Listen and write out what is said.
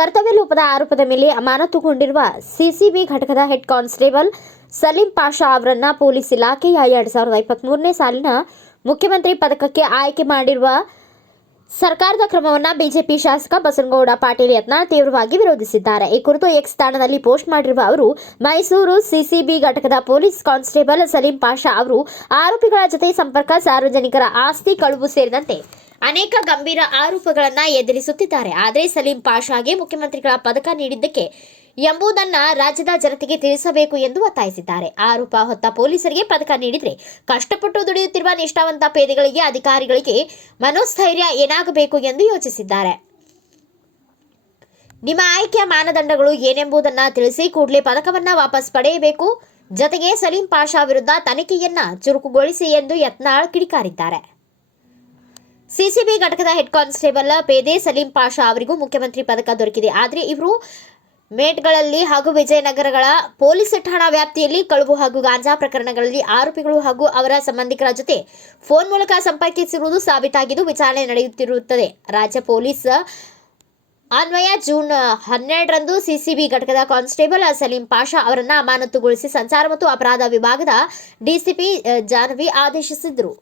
ಘಟಕದ ಆರೋಪದ ಮೇಲೆ ಅಮಾನತುಗೊಂಡಿರುವ ಸಿಸಿಬಿ ಘಟಕದ ಹೆಡ್ ಕಾನ್ಸ್ಟೇಬಲ್ ಸಲೀಂ ಪಾಷಾ ಅವರನ್ನ ಪೊಲೀಸ್ ಇಲಾಖೆಯ ಎರಡ್ ಸಾವಿರದ ಇಪ್ಪತ್ಮೂರನೇ ಸಾಲಿನ ಮುಖ್ಯಮಂತ್ರಿ ಪದಕಕ್ಕೆ ಆಯ್ಕೆ ಮಾಡಿರುವ ಸರ್ಕಾರದ ಕ್ರಮವನ್ನ ಬಿಜೆಪಿ ಶಾಸಕ ಬಸನಗೌಡ ಪಾಟೀಲ್ ಯತ್ನಾಳ್ ತೀವ್ರವಾಗಿ ವಿರೋಧಿಸಿದ್ದಾರೆ. ಈ ಕುರಿತು ಎಕ್ಸ್ ತಾಣದಲ್ಲಿ ಪೋಸ್ಟ್ ಮಾಡಿರುವ ಅವರು, ಮೈಸೂರು ಸಿಸಿಬಿ ಘಟಕದ ಪೊಲೀಸ್ ಕಾನ್ಸ್ಟೇಬಲ್ ಸಲೀಂ ಪಾಷಾ ಅವರು ಆರೋಪಿಗಳ ಜೊತೆ ಸಂಪರ್ಕ ಸಾರ್ವಜನಿಕರ ಆಸ್ತಿ ಕಳುವು ಸೇರಿದಂತೆ ಅನೇಕ ಗಂಭೀರ ಆರೋಪಗಳನ್ನು ಎದುರಿಸುತ್ತಿದ್ದಾರೆ. ಆದರೆ ಸಲೀಂ ಪಾಷಾಗೆ ಮುಖ್ಯಮಂತ್ರಿಗಳ ಪದಕ ನೀಡಿದ್ದಕ್ಕೆ ಎಂಬುದನ್ನ ರಾಜ್ಯದ ಜನತೆಗೆ ತಿಳಿಸಬೇಕು ಎಂದು ಒತ್ತಾಯಿಸಿದ್ದಾರೆ. ಆರೋಪ ಹೊತ್ತ ಪೊಲೀಸರಿಗೆ ಪದಕ ನೀಡಿದರೆ ಕಷ್ಟಪಟ್ಟು ದುಡಿಯುತ್ತಿರುವ ನಿಷ್ಠಾವಂತ ಪೇದೆಗಳಿಗೆ, ಅಧಿಕಾರಿಗಳಿಗೆ ಮನೋಸ್ಥೈರ್ಯ ಏನಾಗಬೇಕು ಎಂದು ಯೋಚಿಸಿದ್ದಾರೆ. ನಿಮ್ಮ ಆಯ್ಕೆಯ ಮಾನದಂಡಗಳು ಏನೆಂಬುದನ್ನ ತಿಳಿಸಿ ಕೂಡಲೇ ಪದಕವನ್ನ ವಾಪಸ್ ಪಡೆಯಬೇಕು. ಜೊತೆಗೆ ಸಲೀಂ ಪಾಷಾ ವಿರುದ್ಧ ತನಿಖೆಯನ್ನ ಚುರುಕುಗೊಳಿಸಿ ಎಂದು ಯತ್ನಾಳ್ ಕಿಡಿಕಾರಿದ್ದಾರೆ. ಸಿಸಿಬಿ ಘಟಕದ ಹೆಡ್ ಕಾನ್ಸ್ಟೇಬಲ್ ಪೇದೆ ಸಲೀಂ ಪಾಷಾ ಅವರಿಗೂ ಮುಖ್ಯಮಂತ್ರಿ ಪದಕ ದೊರಕಿದೆ. ಆದರೆ ಇವರು ಮೇಟ್ಗಳಲ್ಲಿ ಹಾಗೂ ವಿಜಯನಗರಗಳ ಪೊಲೀಸ್ ಠಾಣಾ ವ್ಯಾಪ್ತಿಯಲ್ಲಿ ಕಳುವು ಹಾಗೂ ಗಾಂಜಾ ಪ್ರಕರಣಗಳಲ್ಲಿ ಆರೋಪಿಗಳು ಹಾಗೂ ಅವರ ಸಂಬಂಧಿಕರ ಜೊತೆ ಫೋನ್ ಮೂಲಕ ಸಂಪರ್ಕಿಸಿರುವುದು ಸಾಬೀತಾಗಿದ್ದು ವಿಚಾರಣೆ ನಡೆಯುತ್ತಿರುತ್ತದೆ. ರಾಜ್ಯ ಪೊಲೀಸ್ ಅನ್ವಯ ಜೂನ್ ಹನ್ನೆರಡರಂದು ಸಿಸಿಬಿ ಘಟಕದ ಕಾನ್ಸ್ಟೇಬಲ್ ಸಲೀಂ ಪಾಷಾ ಅವರನ್ನು ಅಮಾನತುಗೊಳಿಸಿ ಸಂಚಾರ ಮತ್ತು ಅಪರಾಧ ವಿಭಾಗದ ಡಿಸಿಪಿ ಜಾನ್ವಿ ಆದೇಶಿಸಿದ್ರು.